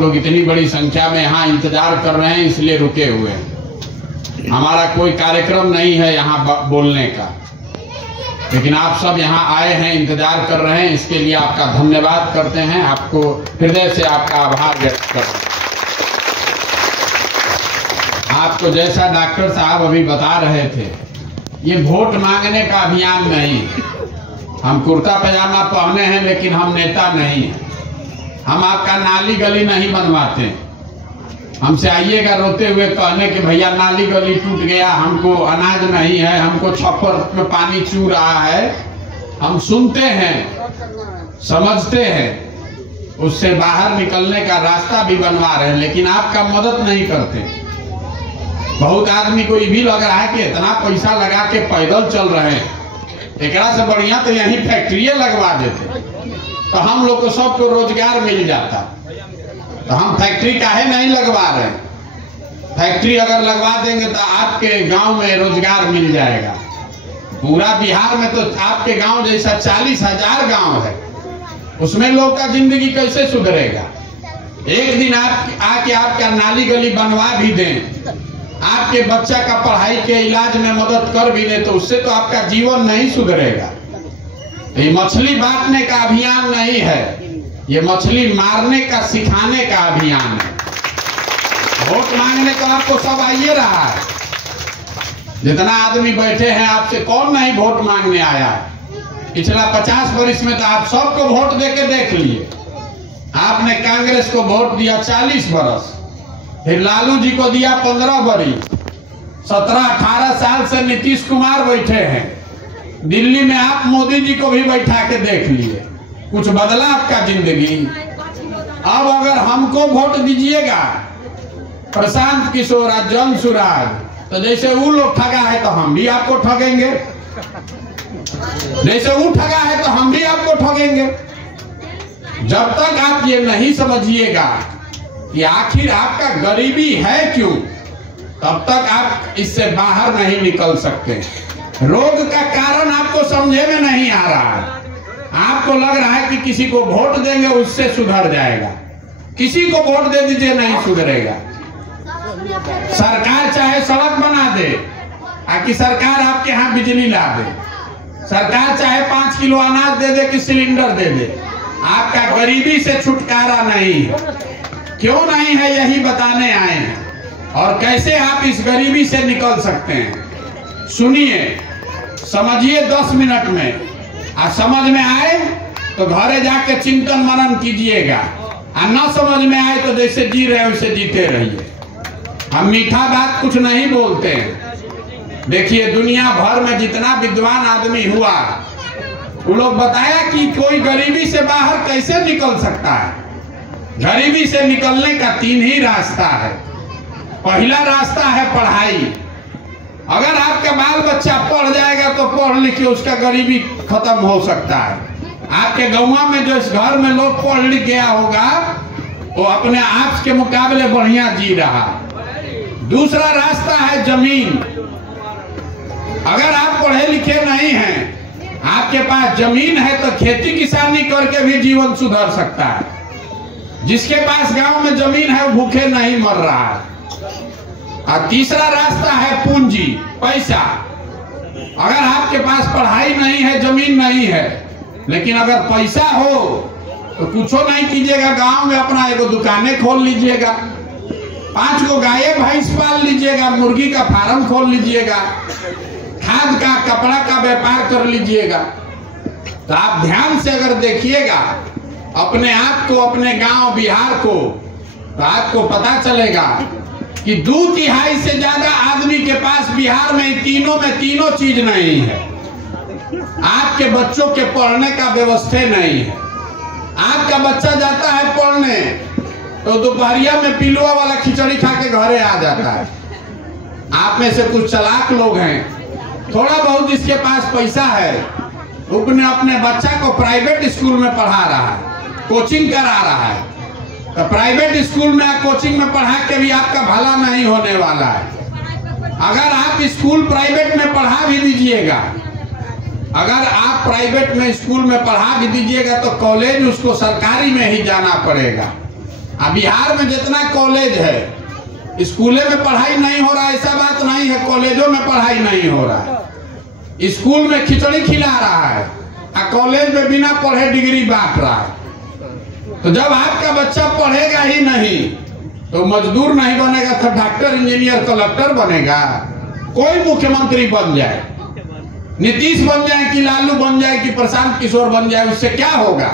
लोग इतनी बड़ी संख्या में यहाँ इंतजार कर रहे हैं, इसलिए रुके हुए हैं। हमारा कोई कार्यक्रम नहीं है यहाँ बोलने का, लेकिन आप सब यहाँ आए हैं, इंतजार कर रहे हैं, इसके लिए आपका धन्यवाद करते हैं। आपको हृदय से आपका आभार व्यक्त करते हैं। आपको जैसा डॉक्टर साहब अभी बता रहे थे, ये वोट मांगने का अभियान नहीं है। हम कुर्ता पैजामा पहने हैं, लेकिन हम नेता नहीं हैं। हम आपका नाली गली नहीं बनवाते। हमसे आइएगा रोते हुए कहने कि भैया नाली गली टूट गया, हमको अनाज नहीं है, हमको छप्पर में पानी चू रहा है। हम सुनते हैं, समझते हैं, उससे बाहर निकलने का रास्ता भी बनवा रहे हैं, लेकिन आपका मदद नहीं करते। बहुत आदमी को ये भी लग रहा है कि इतना पैसा लगा के पैदल चल रहे हैं, एकरा से बढ़िया तो यहीं फैक्ट्री लगवा देते, तो हम लोग को सबको रोजगार मिल जाता। तो हम फैक्ट्री काहे नहीं लगवा रहे? फैक्ट्री अगर लगवा देंगे तो आपके गांव में रोजगार मिल जाएगा। पूरा बिहार में तो आपके गांव जैसा 40,000 गांव है, उसमें लोग का जिंदगी कैसे सुधरेगा? एक दिन आप आके आपका नाली गली बनवा भी दें, आपके बच्चा का पढ़ाई के इलाज में मदद कर भी दे, तो उससे तो आपका जीवन नहीं सुधरेगा। ये मछली बांटने का अभियान नहीं है, ये मछली मारने का, सिखाने का अभियान है। वोट मांगने तो आपको सब आइए रहा है। जितना आदमी बैठे हैं, आपसे कौन नहीं वोट मांगने आया है? पिछला 50 वर्ष में तो आप सबको वोट देके देख लिए। आपने कांग्रेस को वोट दिया 40 वर्ष, फिर लालू जी को दिया 15 वर्ष, 17-18 साल से नीतीश कुमार बैठे हैं। दिल्ली में आप मोदी जी को भी बैठा के देख लिए। कुछ बदला आपका जिंदगी? अब अगर हमको वोट दीजिएगा, प्रशांत किशोर, जन सुराज, तो जैसे वो लोग ठगा है तो हम भी आपको ठगेंगे, जैसे वो ठगा है तो हम भी आपको ठगेंगे। जब तक आप ये नहीं समझिएगा कि आखिर आपका गरीबी है क्यों, तब तक आप इससे बाहर नहीं निकल सकते। रोग का कारण आपको समझे में नहीं आ रहा है। आपको लग रहा है कि किसी को वोट देंगे उससे सुधर जाएगा। किसी को वोट दे दीजिए, नहीं सुधरेगा। सरकार चाहे सड़क बना दे, कि सरकार आपके यहाँ बिजली ला दे, सरकार चाहे 5 किलो अनाज दे दे कि सिलेंडर दे दे, आपका गरीबी से छुटकारा नहीं है। क्यों नहीं है, यही बताने आए हैं। और कैसे आप इस गरीबी से निकल सकते हैं, सुनिए, समझिए 10 मिनट में। और समझ में आए तो घरे जाके चिंतन मनन कीजिएगा, और न समझ में आए तो जैसे जी रहे वैसे जीते रहिए। हम मीठा बात कुछ नहीं बोलते हैं। देखिए, दुनिया भर में जितना विद्वान आदमी हुआ, वो लोग बताया कि कोई गरीबी से बाहर कैसे निकल सकता है। गरीबी से निकलने का 3 ही रास्ता है। पहला रास्ता है पढ़ाई। अगर आपका बाल बच्चा पढ़ जाएगा तो पढ़ लिख के उसका गरीबी खत्म हो सकता है। आपके गाँव में जो इस घर में लोग पढ़ लिख गया होगा, वो अपने आप के मुकाबले बढ़िया जी रहा। दूसरा रास्ता है जमीन। अगर आप पढ़े लिखे नहीं हैं, आपके पास जमीन है, तो खेती किसानी करके भी जीवन सुधर सकता है। जिसके पास गांव में जमीन है, वो भूखे नहीं मर रहा है। और तीसरा रास्ता है पूंजी, पैसा। अगर आपके पास पढ़ाई नहीं है, जमीन नहीं है, लेकिन अगर पैसा हो तो कुछो नहीं कीजिएगा, गांव में अपना एगो दुकानें खोल लीजिएगा, 5 गो गाय भैंस पाल लीजिएगा, मुर्गी का फार्म खोल लीजिएगा, खाद का, कपड़ा का व्यापार कर लीजिएगा। तो आप ध्यान से अगर देखिएगा अपने आप को, अपने गांव बिहार को, तो आपको पता चलेगा कि 2/3 से ज्यादा आदमी के पास बिहार में तीनों चीज नहीं है। आपके बच्चों के पढ़ने का व्यवस्था नहीं है। आपका बच्चा जाता है पढ़ने तो दोपहरिया में पिलुआ वाला खिचड़ी खा के घरे आ जाता है। आप में से कुछ चालाक लोग हैं, थोड़ा बहुत जिसके पास पैसा है, अपने बच्चा को प्राइवेट स्कूल में पढ़ा रहा है, कोचिंग करा रहा है। तो प्राइवेट स्कूल में, कोचिंग में पढ़ा के भी आपका भला नहीं होने वाला है। अगर आप स्कूल प्राइवेट में पढ़ा भी दीजिएगा, अगर आप प्राइवेट में स्कूल में पढ़ा भी दीजिएगा, तो कॉलेज उसको सरकारी में ही जाना पड़ेगा। अब बिहार में जितना कॉलेज है, स्कूलों में पढ़ाई नहीं हो रहा, ऐसा बात नहीं है कॉलेजों में पढ़ाई नहीं हो रहा है। स्कूल में खिचड़ी खिला रहा है और कॉलेज में बिना पढ़े डिग्री बांट रहा है। तो जब आपका बच्चा पढ़ेगा ही नहीं तो मजदूर नहीं बनेगा तो डॉक्टर, इंजीनियर, कलेक्टर बनेगा। कोई मुख्यमंत्री बन जाए, नीतीश बन जाए कि लालू बन जाए कि प्रशांत किशोर बन जाए, उससे क्या होगा?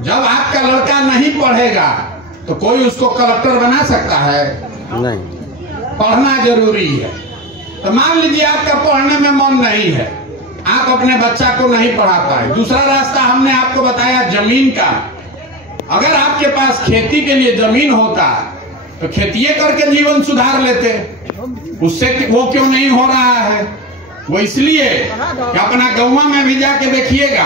जब आपका लड़का नहीं पढ़ेगा तो कोई उसको कलेक्टर बना सकता है? नहीं। पढ़ना जरूरी है। तो मान लीजिए आपका पढ़ने में मन नहीं है, आप अपने बच्चा को नहीं पढ़ा पाए। दूसरा रास्ता हमने आपको बताया जमीन का। अगर आपके पास खेती के लिए जमीन होता तो खेती करके जीवन सुधार लेते। उससे वो क्यों नहीं हो रहा है? वो इसलिए कि अपना गाँव में भी जाके देखिएगा,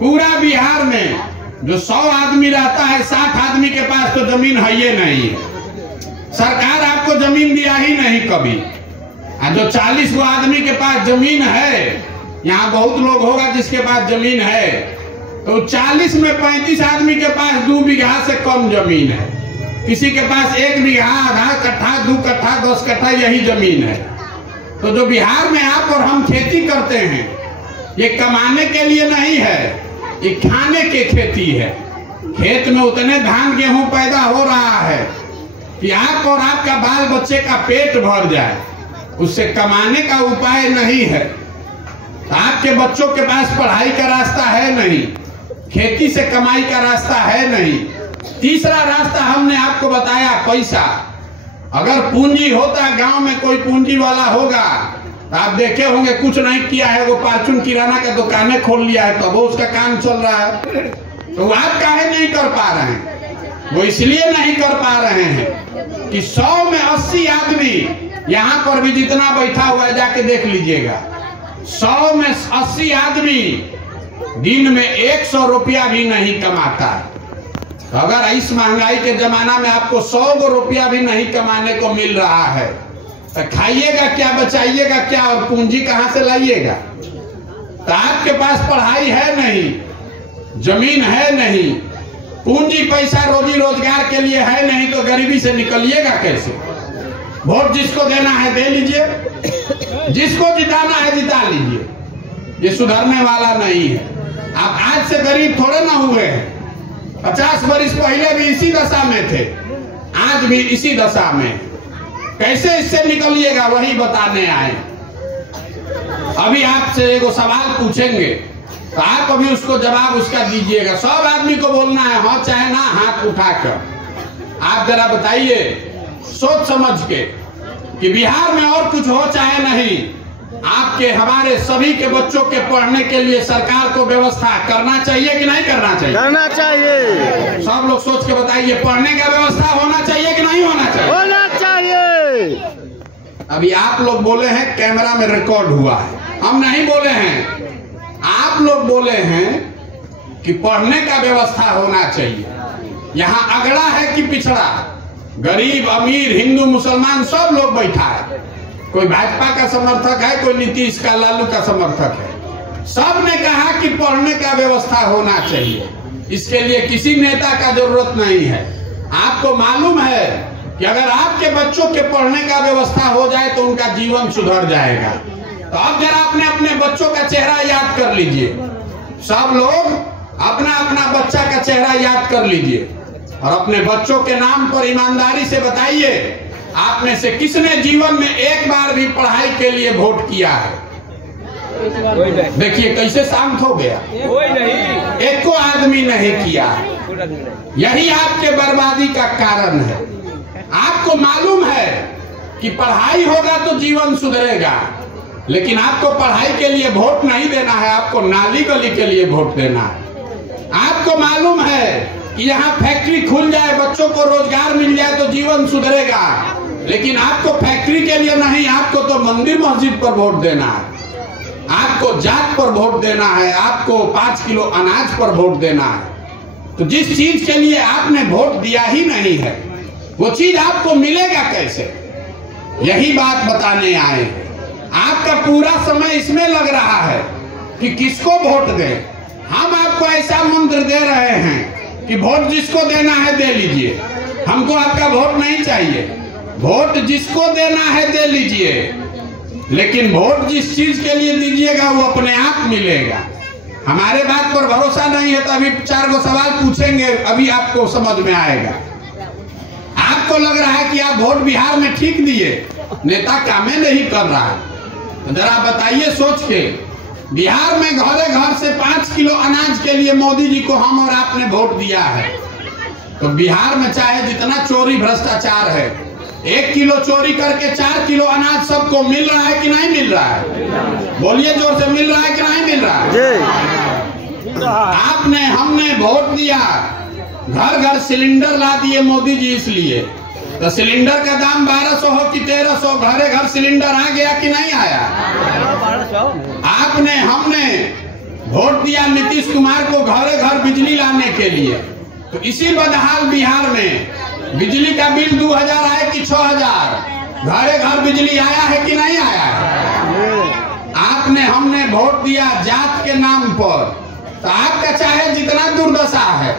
पूरा बिहार में जो 100 आदमी रहता है 60 आदमी के पास तो जमीन है ही नहीं है। सरकार आपको जमीन दिया ही नहीं कभी। जो 40 गो आदमी के पास जमीन है, यहाँ बहुत लोग होगा जिसके पास जमीन है, तो 40 में 35 आदमी के पास 2 बीघा से कम जमीन है। किसी के पास 1 बीघा, आधा कट्ठा, 2 कट्ठा, 10 कट्ठा यही जमीन है। तो जो बिहार में आप और हम खेती करते हैं, ये कमाने के लिए नहीं है, ये खाने की खेती है। खेत में उतने धान गेहूं पैदा हो रहा है कि आप और आपका बाल बच्चे का पेट भर जाए, उससे कमाने का उपाय नहीं है। आपके बच्चों के पास पढ़ाई का रास्ता है नहीं, खेती से कमाई का रास्ता है नहीं। तीसरा रास्ता हमने आपको बताया पैसा। अगर पूंजी होता, गांव में कोई पूंजी वाला होगा, तो आप देखे होंगे कुछ नहीं किया है, वो परचून किराना का दुकानें खोल लिया है, तो वो उसका काम चल रहा है। तो आप काहे नहीं कर पा रहे हैं? वो इसलिए नहीं कर पा रहे हैं कि 100 में 80 आदमी, यहाँ पर भी जितना बैठा हुआ है जाके देख लीजिएगा, 100 में 80 आदमी दिन में 100 रुपया भी नहीं कमाता है। तो अगर इस महंगाई के जमाना में आपको 100 रुपया भी नहीं कमाने को मिल रहा है तो खाइएगा क्या, बचाइएगा क्या और पूंजी कहां से लाइएगा? तो आपके पास पढ़ाई है नहीं, जमीन है नहीं, पूंजी पैसा रोजी रोजगार के लिए है नहीं, तो गरीबी से निकलिएगा कैसे? वोट जिसको देना है दे लीजिए, जिसको जिताना है जिता लीजिए, ये सुधरने वाला नहीं है। आप आज से गरीब थोड़े ना हुए हैं। 50 वर्ष पहले भी इसी दशा में थे, आज भी इसी दशा में। कैसे इससे निकलिएगा वही बताने आए। अभी आपसे एगो सवाल पूछेंगे तो आप अभी उसको जवाब उसका दीजिएगा। सब आदमी को बोलना है, हाँ चाहे ना, हाथ उठाकर। आप जरा बताइए सोच समझ के कि बिहार में और कुछ हो चाहे नहीं, आपके हमारे सभी के बच्चों के पढ़ने के लिए सरकार को व्यवस्था करना चाहिए कि नहीं करना चाहिए? करना चाहिए। सब लोग सोच के बताइए, पढ़ने का व्यवस्था होना चाहिए कि नहीं होना चाहिए? होना चाहिए। अभी आप लोग बोले हैं कैमरा में रिकॉर्ड हुआ है, हम नहीं बोले हैं। आप लोग बोले हैं कि पढ़ने का व्यवस्था होना चाहिए। यहाँ अगड़ा है कि पिछड़ा, गरीब अमीर, हिंदू मुसलमान सब लोग बैठा है। कोई भाजपा का समर्थक है, कोई नीतीश का, लालू का समर्थक है। सब ने कहा कि पढ़ने का व्यवस्था होना चाहिए। इसके लिए किसी नेता का जरूरत नहीं है। आपको मालूम है कि अगर आपके बच्चों के पढ़ने का व्यवस्था हो जाए तो उनका जीवन सुधर जाएगा। तो अब जरा अपने अपने बच्चों का चेहरा याद कर लीजिए। सब लोग अपना अपना बच्चा का चेहरा याद कर लीजिए और अपने बच्चों के नाम पर ईमानदारी से बताइए, आप में से किसने जीवन में एक बार भी पढ़ाई के लिए वोट किया है? देखिए कैसे शांत हो गया। एक को आदमी नहीं किया। यही आपके बर्बादी का कारण है। आपको मालूम है कि पढ़ाई होगा तो जीवन सुधरेगा, लेकिन आपको पढ़ाई के लिए वोट नहीं देना है, आपको नाली गली के लिए वोट देना है। आपको मालूम है कि यहाँ फैक्ट्री खुल जाए, बच्चों को रोजगार मिल जाए तो जीवन सुधरेगा, लेकिन आपको फैक्ट्री के लिए नहीं, आपको तो मंदिर मस्जिद पर वोट देना है, आपको जात पर वोट देना है, आपको 5 किलो अनाज पर वोट देना है। तो जिस चीज के लिए आपने वोट दिया ही नहीं है, वो चीज आपको मिलेगा कैसे? यही बात बताने आए। आपका पूरा समय इसमें लग रहा है कि किसको वोट दें। हम आपको ऐसा मंत्र दे रहे हैं कि वोट जिसको देना है दे लीजिए, हमको आपका वोट नहीं चाहिए। वोट जिसको देना है दे लीजिए, लेकिन वोट जिस चीज के लिए दीजिएगा वो अपने आप मिलेगा। हमारे बात पर भरोसा नहीं है तो अभी 4 गो सवाल पूछेंगे, अभी आपको समझ में आएगा। आपको लग रहा है कि आप वोट बिहार में ठीक दिए, नेता कामें नहीं कर रहा है, तो जरा बताइए सोच के। बिहार में घरे घर से 5 किलो अनाज के लिए मोदी जी को हम और आपने वोट दिया है। तो बिहार में चाहे जितना चोरी भ्रष्टाचार है, 1 किलो चोरी करके 4 किलो अनाज सबको मिल रहा है कि नहीं मिल रहा है? बोलिए जोर से, मिल रहा है कि नहीं मिल रहा है? आपने हमने वोट दिया, घर घर सिलेंडर ला दिए मोदी जी, इसलिए तो सिलेंडर का दाम 1200 हो कि 1300, घरे घर सिलेंडर आ गया कि नहीं आया? आपने हमने वोट दिया नीतीश कुमार को घरे घर बिजली लाने के लिए, तो इसी बदहाल बिहार में बिजली का बिल 2000 आए कि 6000, घरे घर बिजली आया है कि नहीं आया है? आपने हमने वोट दिया जात के नाम पर, तो आपका चाहे जितना दुर्दशा है,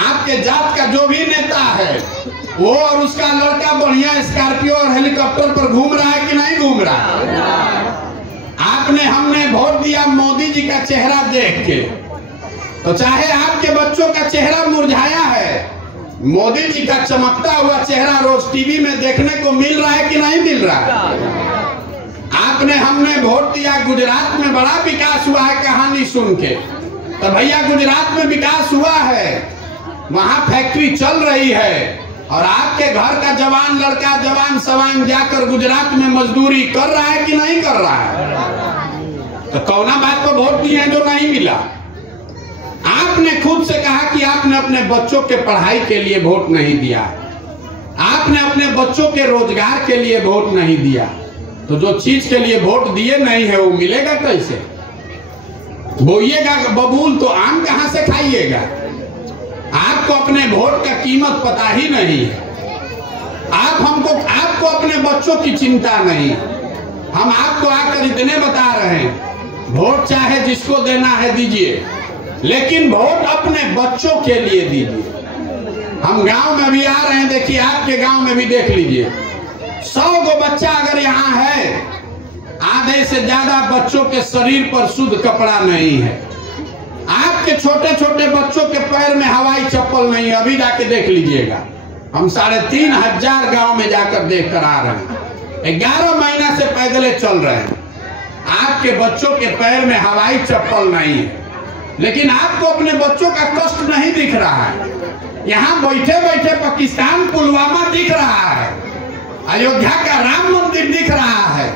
आपके जात का जो भी नेता है वो और उसका लड़का बढ़िया स्कॉर्पियो और हेलीकॉप्टर पर घूम रहा है कि नहीं घूम रहा है? आपने हमने वोट दिया मोदी जी का चेहरा देख के, तो चाहे आपके बच्चों का चेहरा मुरझाया है, मोदी जी का चमकता हुआ चेहरा रोज टीवी में देखने को मिल रहा है कि नहीं मिल रहा है? आपने हमने वोट दिया गुजरात में बड़ा विकास हुआ है कहानी सुन के, तो भैया गुजरात में विकास हुआ है, वहां फैक्ट्री चल रही है, और आपके घर का जवान लड़का जवान सवान जाकर गुजरात में मजदूरी कर रहा है कि नहीं कर रहा है? तो कौना बात पर वोट दिए जो नहीं मिला? आपने खुद से कहा कि आपने अपने बच्चों के पढ़ाई के लिए वोट नहीं दिया, आपने अपने बच्चों के रोजगार के लिए वोट नहीं दिया, तो जो चीज के लिए वोट दिए नहीं है वो मिलेगा कैसे? बोइएगा बबूल तो आम कहां से खाइएगा? आपको अपने वोट का कीमत पता ही नहीं है। आपको अपने बच्चों की चिंता नहीं। हम आपको आकर इतने बता रहे हैं, वोट चाहे जिसको देना है दीजिए, लेकिन वोट अपने बच्चों के लिए दीजिए। हम गांव में भी आ रहे हैं, देखिए आपके गांव में भी देख लीजिए, 100 गो बच्चा अगर यहाँ है, आधे से ज्यादा बच्चों के शरीर पर शुद्ध कपड़ा नहीं है। आपके छोटे छोटे बच्चों के पैर में हवाई चप्पल नहीं है, अभी जाके देख लीजिएगा। हम 3500 गांव में जाकर देख कर आ रहे हैं, 11 महीना से पैदल चल रहे हैं। आपके बच्चों के पैर में हवाई चप्पल नहीं है, लेकिन आपको अपने बच्चों का कष्ट नहीं दिख रहा है। यहाँ बैठे बैठे पाकिस्तान पुलवामा दिख रहा है, अयोध्या का राम मंदिर दिख रहा है,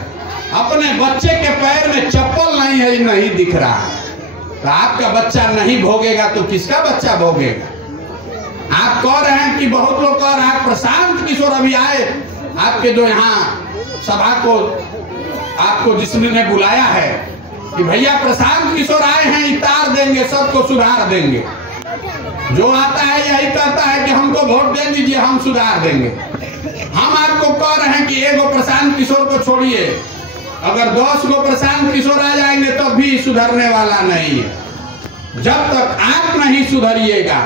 अपने बच्चे के पैर में चप्पल नहीं है, नहीं दिख रहा है। तो आपका बच्चा नहीं भोगेगा तो किसका बच्चा भोगेगा? आप कह रहे हैं कि बहुत लोग कह रहे हैं, प्रशांत किशोर अभी आए आपके जो यहाँ सभा को आपको जिसने बुलाया है कि भैया प्रशांत किशोर आए हैं, इतार देंगे, सबको सुधार देंगे। जो आता है यही कहता है कि हमको वोट दे दीजिए, हम सुधार देंगे। हम आपको कह रहे हैं कि एगो प्रशांत किशोर को छोड़िए, अगर 10 गो प्रशांत किशोर आ जाएंगे तब भी सुधरने वाला नहीं है। जब तक आप नहीं सुधरिएगा,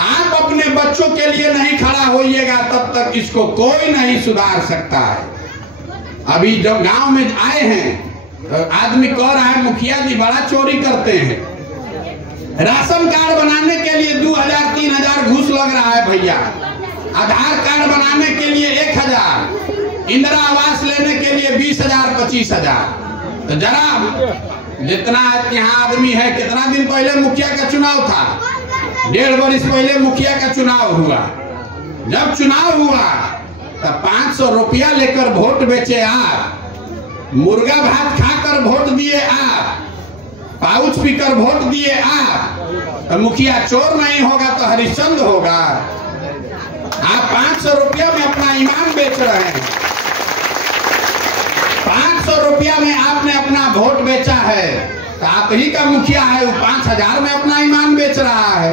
आप अपने बच्चों के लिए नहीं खड़ा होइएगा, तब तक इसको कोई नहीं सुधार सकता है। अभी जब गांव में आए हैं, आदमी कह रहा है मुखिया जी बड़ा चोरी करते हैं, राशन कार्ड बनाने के लिए 2000-3000 घूस लग रहा है भैया, आधार कार्ड बनाने के लिए 1000, इंदिरा आवास लेने के लिए 20,000-25,000। तो जरा जितना यहाँ आदमी है, कितना दिन पहले मुखिया का चुनाव था, 1.5 वर्ष पहले मुखिया का चुनाव हुआ। जब चुनाव हुआ तब 500 रुपया लेकर वोट बेचे आप, मुर्गा भात खाकर वोट दिए आप, पाउच पीकर वोट दिए आप। तो मुखिया चोर नहीं होगा तो हरिश्चंद्र होगा। आप 500 रुपया में अपना ईमान बेच रहे हैं। 500 रुपया में आपने अपना वोट बेचा है, तो आप ही का मुखिया है, वो 5000 में अपना ईमान बेच रहा है।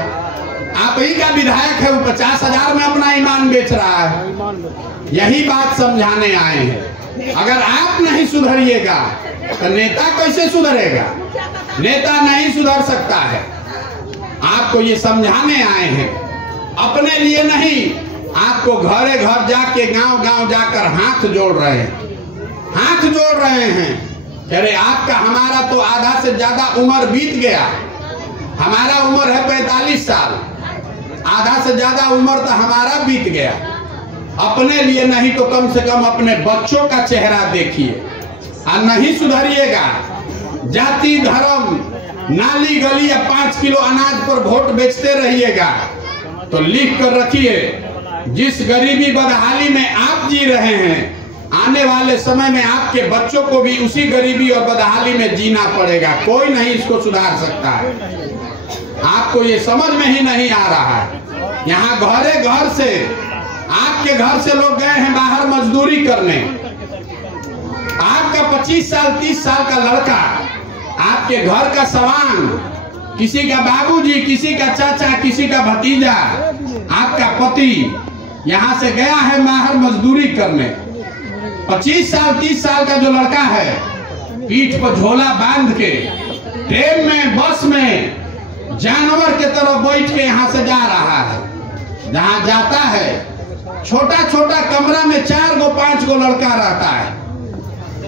आप ही का विधायक है, वो 50,000 में अपना ईमान बेच रहा है। यही बात समझाने आए हैं। अगर आप नहीं सुधरिएगा तो नेता कैसे सुधरेगा? नेता नहीं सुधर सकता है। आपको ये समझाने आए हैं, अपने लिए नहीं, आपको घरे घर जाके गांव गांव जाकर हाथ जोड़ रहे हैं। अरे आपका हमारा तो आधा से ज्यादा उम्र बीत गया। हमारा उम्र है 45 साल, आधा से ज्यादा उम्र तो हमारा बीत गया। अपने लिए नहीं तो कम से कम अपने बच्चों का चेहरा देखिए। और नहीं सुधरिएगा, जाति धर्म नाली गली या 5 किलो अनाज पर वोट बेचते रहिएगा तो लिख कर रखिए, जिस गरीबी बदहाली में आप जी रहे हैं आने वाले समय में आपके बच्चों को भी उसी गरीबी और बदहाली में जीना पड़ेगा। कोई नहीं इसको सुधार सकता है। आपको ये समझ में ही नहीं आ रहा है। यहाँ घरे घर से, आपके घर से लोग गए हैं बाहर मजदूरी करने। आपका 25 साल 30 साल का लड़का, आपके घर का सवांग, किसी का बाबूजी, किसी का चाचा, किसी का भतीजा, आपका पति यहाँ से गया है बाहर मजदूरी करने। 25 साल 30 साल का जो लड़का है, पीठ पर झोला बांध के ट्रेन में बस में जानवर के तरह बैठ के यहाँ से जा रहा है। जहाँ जाता है छोटा छोटा कमरा में 4 गो 5 गो लड़का रहता है।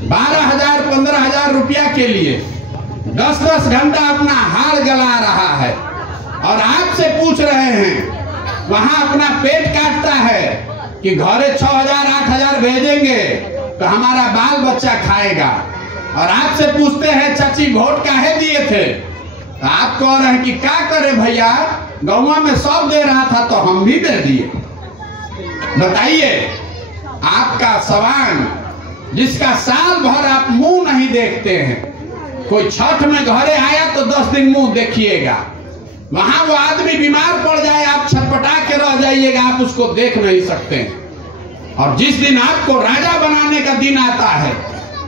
12,000 15,000 रुपया के लिए 10-10 घंटा अपना हाड़ गला रहा है और आपसे पूछ रहे हैं, वहां अपना पेट काटता है कि घरे 6,000 8,000 भेजेंगे तो हमारा बाल बच्चा खाएगा। और आपसे पूछते हैं चाची वोट काहे दिए थे? तो आप कह रहे हैं कि क्या करे भैया, गौवा में सब दे रहा था तो हम भी दे दिए। बताइए, आपका सवाल जिसका साल भर आप मुंह नहीं देखते हैं, कोई छठ में घरे आया तो 10 दिन मुंह देखिएगा, वहां वो आदमी बीमार पड़ जाए आप छटपटा के रह जाइएगा, आप उसको देख नहीं सकते। और जिस दिन आपको राजा बनाने का दिन आता है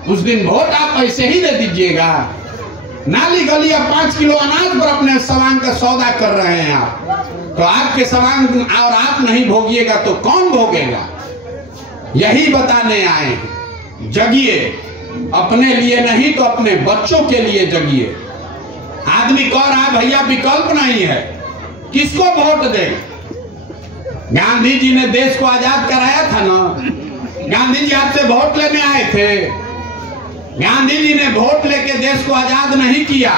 उस दिन वोट आप ऐसे ही दे दीजिएगा। नाली गली या 5 किलो अनाज पर अपने सवांग का सौदा कर रहे हैं आप, तो आपके सवांग और आप नहीं भोगिएगा तो कौन भोगेगा? यही बताने आए हैं। जगिए, अपने लिए नहीं तो अपने बच्चों के लिए जगिए। आदमी कह रहा है भैया विकल्प नहीं है, किसको वोट दे? गांधी जी ने देश को आजाद कराया था ना, गांधी जी आपसे वोट लेने आए थे। गांधी जी ने वोट लेके देश को आजाद नहीं किया,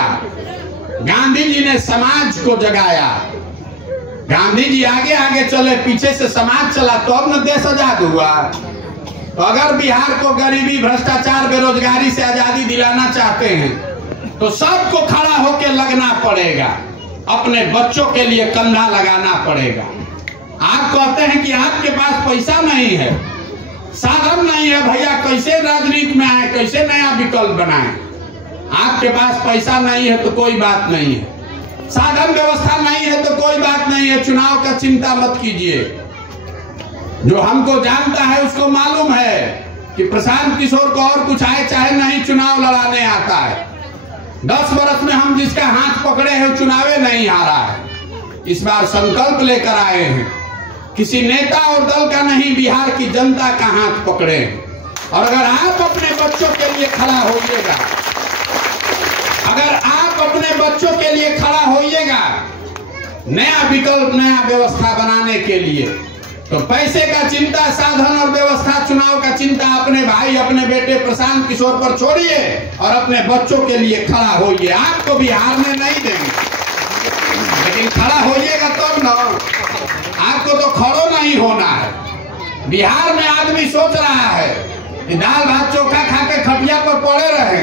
गांधी जी ने समाज को जगाया। गांधी जी आगे आगे चले, पीछे से समाज चला तो अब न देश आजाद हुआ। तो अगर बिहार को गरीबी भ्रष्टाचार बेरोजगारी से आजादी दिलाना चाहते हैं तो सबको खड़ा होकर लगना पड़ेगा, अपने बच्चों के लिए कंधा लगाना पड़ेगा। आप कहते हैं कि आपके पास पैसा नहीं है, साधन नहीं है, भैया कैसे राजनीति में आए, कैसे नया विकल्प बनाए? आपके पास पैसा नहीं है तो कोई बात नहीं है, साधन व्यवस्था नहीं है तो कोई बात नहीं है, चुनाव का चिंता मत कीजिए। जो हमको जानता है उसको मालूम है कि प्रशांत किशोर को और कुछ आए चाहे नहीं चुनाव लड़ाने आता है। 10 वर्ष में हम जिसका हाथ पकड़े हैं चुनावे नहीं हारा है। इस बार संकल्प लेकर आए हैं, किसी नेता और दल का नहीं, बिहार की जनता का हाथ पकड़े। और अगर आप अपने बच्चों के लिए खड़ा होइएगा, अगर आप अपने बच्चों के लिए खड़ा होइएगा नया विकल्प नया व्यवस्था बनाने के लिए, तो पैसे का चिंता, साधन और व्यवस्था, चुनाव का चिंता अपने भाई अपने बेटे प्रशांत किशोर पर छोड़िए और अपने बच्चों के लिए खड़ा होइए। आपको भी हारने नहीं देंगे, लेकिन खड़ा होइएगा तब ना, आपको तो खड़ो नहीं होना है। बिहार में आदमी सोच रहा है कि दाल भात चोखा खा के खटिया पर पड़े रहे,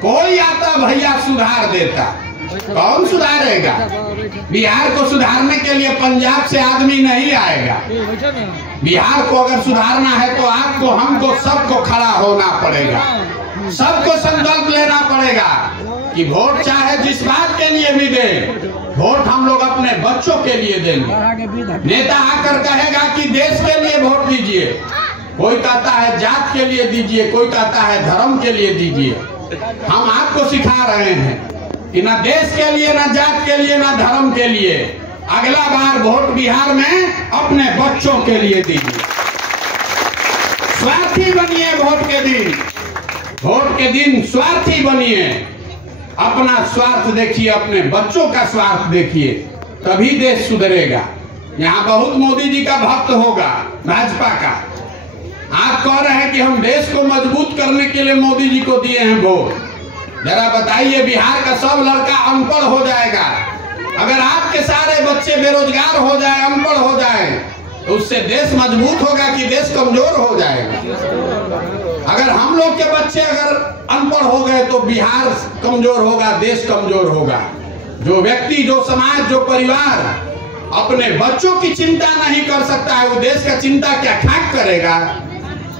कोई आता भैया सुधार देता, कौन सुधारेगा? बिहार को सुधारने के लिए पंजाब से आदमी नहीं आएगा। बिहार को अगर सुधारना है तो आपको, हमको, सबको खड़ा होना पड़ेगा, सबको संकल्प लेना पड़ेगा कि वोट चाहे जिस बात के लिए भी दे, वोट हम लोग अपने बच्चों के लिए देंगे। नेता आकर कहेगा कि देश के लिए वोट दीजिए, कोई कहता है जात के लिए दीजिए, कोई कहता है धर्म के लिए दीजिए। हम आपको सिखा रहे हैं कि ना देश के लिए, ना जात के लिए, ना धर्म के लिए, अगला बार वोट बिहार में अपने बच्चों के लिए दीजिए। स्वार्थी बनिए वोट के दिन, वोट के दिन स्वार्थी बनिए, अपना स्वार्थ देखिए, अपने बच्चों का स्वार्थ देखिए, तभी देश सुधरेगा। यहाँ बहुत मोदी जी का भक्त होगा, भाजपा का। आप कह रहे हैं कि हम देश को मजबूत करने के लिए मोदी जी को दिए हैं वोट। जरा बताइए, बिहार का सब लड़का अनपढ़ हो जाएगा, अगर आपके सारे बच्चे बेरोजगार हो जाए, अनपढ़ हो जाए, तो उससे देश मजबूत होगा कि देश कमजोर हो जाएगा? अगर हम लोग के बच्चे अगर अनपढ़ हो गए तो बिहार कमजोर होगा, देश कमजोर होगा। जो व्यक्ति, जो समाज, जो परिवार अपने बच्चों की चिंता नहीं कर सकता है, वो देश का चिंता क्या खाक करेगा?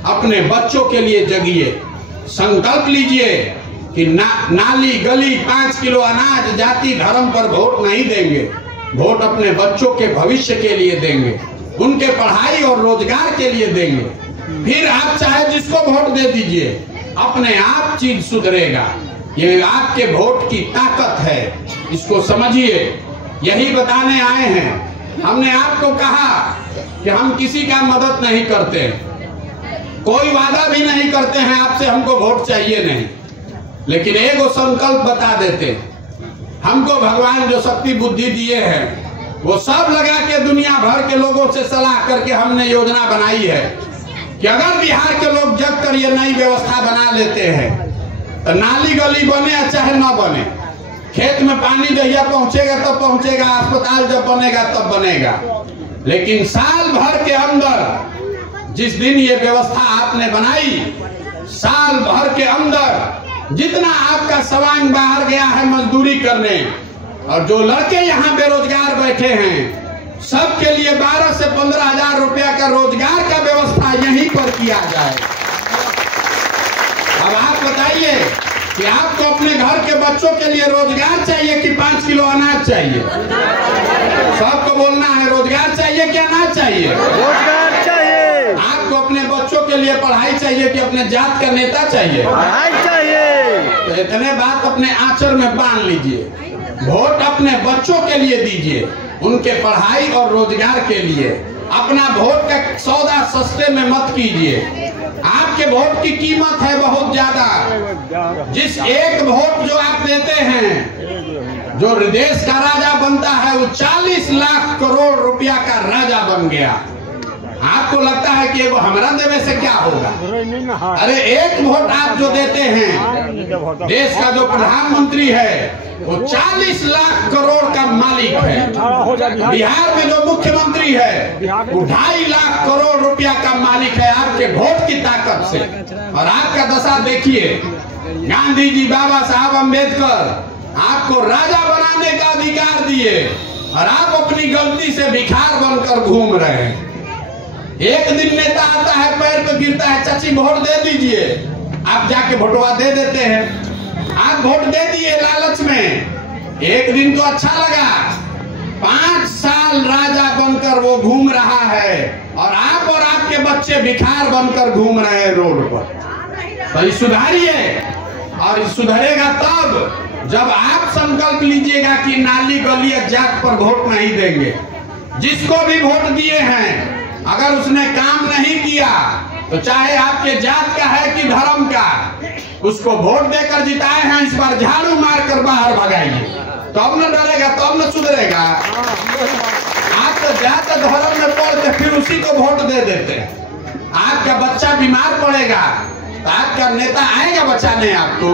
अपने बच्चों के लिए जगिए, संकल्प लीजिए कि नाली गली 5 किलो अनाज जाति धर्म पर वोट नहीं देंगे, वोट अपने बच्चों के भविष्य के लिए देंगे, उनके पढ़ाई और रोजगार के लिए देंगे। फिर आप चाहे जिसको वोट दे दीजिए, अपने आप चीज सुधरेगा। ये आपके वोट की ताकत है, इसको समझिए। यही बताने आए हैं। हमने आपको कहा कि हम किसी का मदद नहीं करते, कोई वादा भी नहीं करते हैं आपसे, हमको वोट चाहिए नहीं, लेकिन एगो संकल्प बता देते। हमको भगवान जो शक्ति बुद्धि दिए हैं वो सब लगा के दुनिया भर के लोगों से सलाह करके हमने योजना बनाई है कि अगर बिहार के लोग जग कर ये नई व्यवस्था बना लेते हैं तो नाली गली बने चाहे न बने, खेत में पानी जहिया पहुंचेगा तब पहुंचेगा, अस्पताल जब बनेगा तब बनेगा, लेकिन साल भर के अंदर जिस दिन ये व्यवस्था आपने बनाई, साल भर के अंदर जितना आपका सवांग बाहर गया है मजदूरी करने, और जो लड़के यहाँ बेरोजगार बैठे हैं सबके लिए 12 से 15 हजार रुपया का रोजगार का व्यवस्था यहीं पर किया जाए। अब आप बताइए कि आपको अपने घर के बच्चों के लिए रोजगार चाहिए कि 5 किलो अनाज चाहिए? सबको बोलना है, रोजगार चाहिए कि अनाज चाहिए? रोजगार चाहिए। आपको अपने बच्चों के लिए पढ़ाई चाहिए कि अपने जात का नेता चाहिए? पढ़ाई चाहिए। तो इतने बात अपने आंचल में बांध लीजिए। वोट अपने बच्चों के लिए दीजिए, उनके पढ़ाई और रोजगार के लिए। अपना वोट का सौदा सस्ते में मत कीजिए। आपके वोट की कीमत है बहुत ज्यादा। जिस एक वोट जो आप देते हैं, जो देश का राजा बनता है, वो 40 लाख करोड़ रुपया का राजा बन गया। आपको लगता है कि वो हमारा देवे से क्या होगा? अरे एक वोट आप जो देते हैं, देश का जो प्रधानमंत्री है वो 40 लाख करोड़ का मालिक है। बिहार में जो मुख्यमंत्री है वो 2.5 लाख करोड़ रुपया का मालिक है, आपके वोट की ताकत से। और आपका दशा देखिए, गांधी जी, बाबा साहब अम्बेडकर आपको राजा बनाने का अधिकार दिए और आप अपनी गलती से भिखार बनकर घूम रहे हैं। एक दिन नेता आता है, पैर पे गिरता है, चाची वोट दे दीजिए, आप जाके वोटवा दे देते हैं। आप वोट दे दिए लालच में, एक दिन तो अच्छा लगा, 5 साल राजा बनकर वो घूम रहा है और आप और आपके बच्चे भिखार बनकर घूम रहे हैं रोड पर। तो सुधारिए, और सुधरेगा तब जब आप संकल्प लीजिएगा कि नाली गली जात पर वोट नहीं देंगे। जिसको भी वोट दिए हैं, अगर उसने काम नहीं किया तो चाहे आपके जात का है कि धर्म का, उसको वोट देकर जिताए हैं, इस बार झाड़ू मारकर बाहर भगाइए, तब न डरेगा, तब न सुधरेगा। आप तो जात धर्म में पढ़ते फिर उसी को वोट दे देते हैं। आपका बच्चा बीमार पड़ेगा तो आपका नेता आएगा बचाने आपको?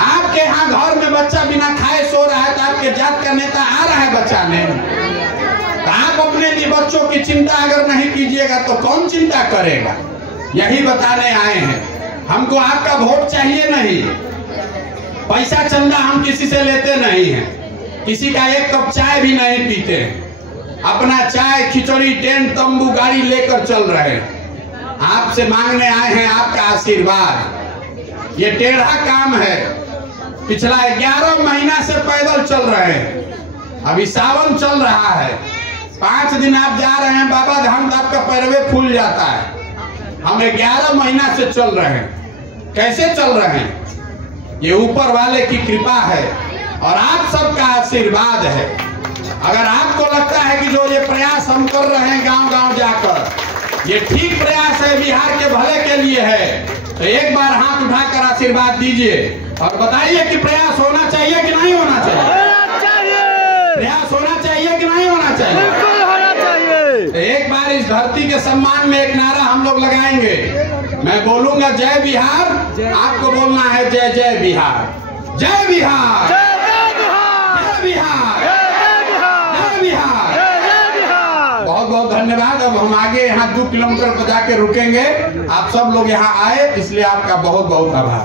आपके यहाँ घर में बच्चा बिना खाए सो रहा है तो आपके जात का नेता आ रहा है बचाने? तो आप अपने लिए बच्चों की चिंता अगर नहीं कीजिएगा तो कौन चिंता करेगा? यही बताने आए हैं। हमको आपका वोट चाहिए नहीं, पैसा चंदा हम किसी से लेते नहीं हैं, किसी का एक कप चाय भी नहीं पीते, अपना चाय खिचड़ी टेंट तंबू गाड़ी लेकर चल रहे हैं। आपसे मांगने आए हैं आपका आशीर्वाद। ये टेढ़ा काम है, पिछला 11 महीना से पैदल चल रहे हैं। अभी सावन चल रहा है, 5 दिन आप जा रहे हैं बाबा धाम तो आपका पैरवे फूल जाता है। हम 11 महीना से चल रहे हैं। कैसे चल रहे हैं? ये ऊपर वाले की कृपा है और आप सबका आशीर्वाद है। अगर आपको लगता है कि जो ये प्रयास हम कर रहे हैं गांव-गांव जाकर, ये ठीक प्रयास है, बिहार के भले के लिए है, तो एक बार हाथ उठाकर आशीर्वाद दीजिए और बताइए कि प्रयास होना चाहिए कि नहीं होना चाहिए? प्रयास होना चाहिए कि नहीं होना चाहिए? एक बार इस धरती के सम्मान में एक नारा हम लोग लगाएंगे। मैं बोलूंगा जय बिहार, आपको बोलना है जय जय बिहार। जय बिहार, जय बिहार, जय बिहार, जय बिहार, जय बिहार। जय बिहार। बहुत बहुत धन्यवाद। अब हम आगे यहाँ 2 किलोमीटर पर जाके रुकेंगे। आप सब लोग यहाँ आए इसलिए आपका बहुत बहुत आभार।